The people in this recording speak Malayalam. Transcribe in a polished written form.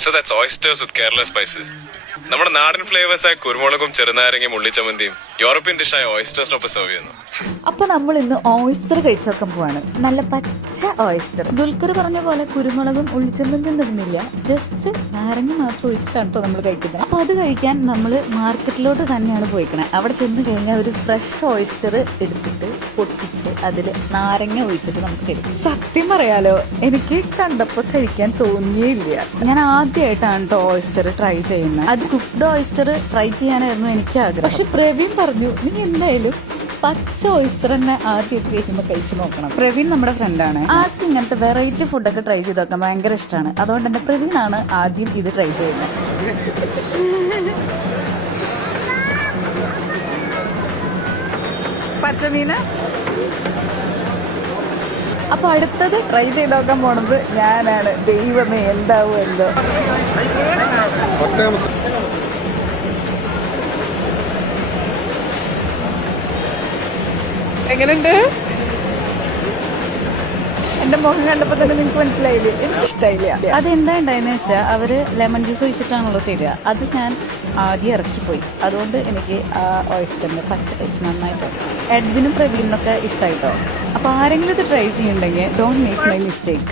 So that's oysters with Kerala spices. നമ്മുടെ നാടൻ ഫ്ലേവേഴ്സായ കുരുമുളകും ചെറുനാരങ്ങയും ഉള്ളിച്ചമ്മന്തിയും യൂറോപ്യൻ ഡിഷായ ഓയിസ്റ്റേഴ്സിനൊപ്പം സെർവ് ചെയ്യുന്നു. അപ്പൊ നമ്മൾ ഇന്ന് ഓയിസ്റ്റർ കഴിച്ചോക്കാൻ പോവാണ്. നല്ല പച്ച ഓയിസ്റ്റർ. ദുൽഖർ പറഞ്ഞ പോലെ കുരുമുളകും ഉള്ളിച്ചമ്മന്തിയും തരുന്നില്ല, ജസ്റ്റ് നാരങ്ങ മാത്രം ഒഴിച്ചിട്ടാണ് കേട്ടോ നമ്മൾ കഴിക്കുന്നത്. അപ്പൊ അത് കഴിക്കാൻ നമ്മൾ മാർക്കറ്റിലോട്ട് തന്നെയാണ് പോയിക്കണേ. അവിടെ ചെന്ന് കഴിഞ്ഞാൽ ഒരു ഫ്രഷ് ഓയിസ്റ്റർ എടുത്തിട്ട് പൊട്ടിച്ച് അതിൽ നാരങ്ങ ഒഴിച്ചിട്ട് നമുക്ക് തരും. സത്യം പറയാലോ, എനിക്ക് കണ്ടപ്പോൾ കഴിക്കാൻ തോന്നിയേ ഇല്ല. ഞാൻ ആദ്യമായിട്ടാണ് കേട്ടോ ഓയിസ്റ്റർ ട്രൈ ചെയ്യുന്നത്. അത് കുക്ക്ഡ് ഓയിസ്റ്റർ ട്രൈ ചെയ്യാനായിരുന്നു എനിക്ക് ആഗ്രഹം. പക്ഷെ പ്രവീൺ പറഞ്ഞു, നീ എന്തായാലും പച്ച ഓയിസ്റ്റർ തന്നെ ആദ്യമൊക്കെ കഴിക്കുമ്പോൾ കഴിച്ചു നോക്കണം. പ്രവീൺ നമ്മുടെ ഫ്രണ്ടാണ്. ആൾക്ക് ഇങ്ങനത്തെ വെറൈറ്റി ഫുഡൊക്കെ ട്രൈ ചെയ്ത് നോക്കാൻ ഭയങ്കര ഇഷ്ടമാണ്. അതുകൊണ്ട് തന്നെ പ്രവീണാണ് ആദ്യം ഇത് ട്രൈ ചെയ്യുന്നത്. പച്ചമീന്. അപ്പൊ അടുത്തത് ട്രൈ ചെയ്ത് നോക്കാൻ പോണത് ഞാനാണ്. ദൈവമേ, എന്താവുമല്ലോ. എങ്ങനെയുണ്ട്? എന്റെ മുഖം കണ്ടപ്പോ തന്നെ നിങ്ങൾക്ക് മനസ്സിലായില്ലേ? എനിക്ക് ഇഷ്ടമായില്ല. അതെന്താ ഉണ്ടായെന്ന് വെച്ചാൽ അവര് ലെമൺ ജ്യൂസ് ഒഴിച്ചിട്ടാണല്ലോ തരിക. അത് ഞാൻ ആദ്യം ഇറക്കിപ്പോയി. അതുകൊണ്ട് എനിക്ക് ആ ഓയിസ്റ്ററിന്റെ പച്ച ടേസ്റ്റ് നന്നായിട്ടോ. എഡ്വിനും പ്രവീണിനൊക്കെ ഇഷ്ടമായിട്ടോ. അപ്പൊ ആരെങ്കിലും ഇത് ട്രൈ ചെയ്യുന്നുണ്ടെങ്കിൽ ഡോണ്ട് മേക്ക് മൈ മിസ്റ്റേക്ക്.